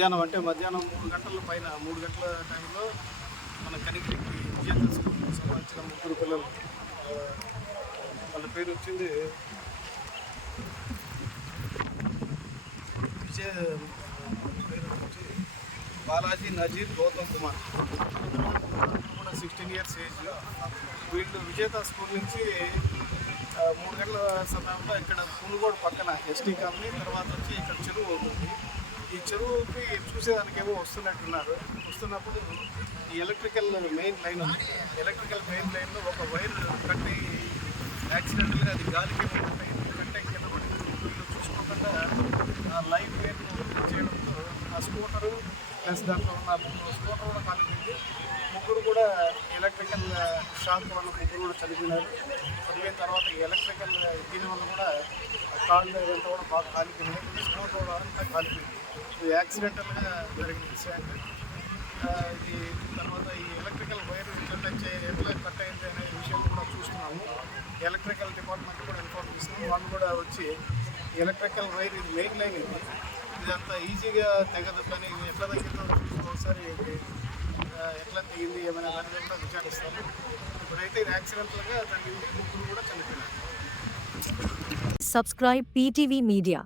మధ్యాహ్నం 3 గంటల పైన 3 గంటల టైంలో మన కనిగిరికి విజేత స్కూల్కి సంబంధించిన ముగ్గురు పిల్లలు. వాళ్ళ పేరు వచ్చింది పేరు వచ్చి బాలాజీ నజీర్ గౌతమ్ కుమార్. కూడా 16 ఇయర్స్ ఏజ్. వీళ్ళు విజేత స్కూల్ నుంచి 3 గంటల సమయంలో ఇక్కడ పునుగోడు పక్కన ఎస్టీ కాలనీ తర్వాత వచ్చి ఇక్కడ చెరువు అవుతుంది. ఈ చెరువుకి చూసేదానికేమో వస్తున్నప్పుడు ఈ ఎలక్ట్రికల్ మెయిన్ లైన్ ఉంది. ఎలక్ట్రికల్ మెయిన్ లైన్లో ఒక వైర్ కట్టి యాక్సిడెంటల్గా అది గాలికి కట్టే కింద పడి వీళ్ళు చూసుకోకుండా లైవ్ వైర్ చేయడంతో ఆ స్కూటరు ప్లస్ దాంట్లో ఉన్న స్కూటర్ కూడా కాలిపోయింది. ముగ్గురు కూడా ఎలక్ట్రికల్ షాక్ వల్ల ముగ్గురు కూడా చనిపోయినారు. చనిపోయిన తర్వాత ఈ ఎలక్ట్రికల్ దీనివల్ల కూడా కాళ్ళు ఇదంతా కూడా బాగా కాలిపోయినాయి. స్కూటర్ కూడా అంతా కాలిపోయింది. ఇది యాక్సిడెంటల్గా జరిగిన విషయం. ఇది తర్వాత ఈ ఎలక్ట్రికల్ వైర్ ఎట్లా కట్ అయింది అనే విషయం కూడా చూస్తున్నాము. ఎలక్ట్రికల్ డిపార్ట్మెంట్ కూడా ఇన్ఫార్మ్ చేస్తున్నాము. వాళ్ళు కూడా వచ్చి ఎలక్ట్రికల్ వైర్ ఇది మెయిన్ లైన్ ఇదంతా ఈజీగా తెగదు, కానీ ఇది ఎట్లా తగ్గిందో ఒకసారి ఎట్లా తెగింది ఏమైనా దాని మీద కూడా విచారిస్తాము. ఇప్పుడైతే ఇది యాక్సిడెంటల్గా దాని ముగ్గురు కూడా చనిపోయినారు. Subscribe PTV Media.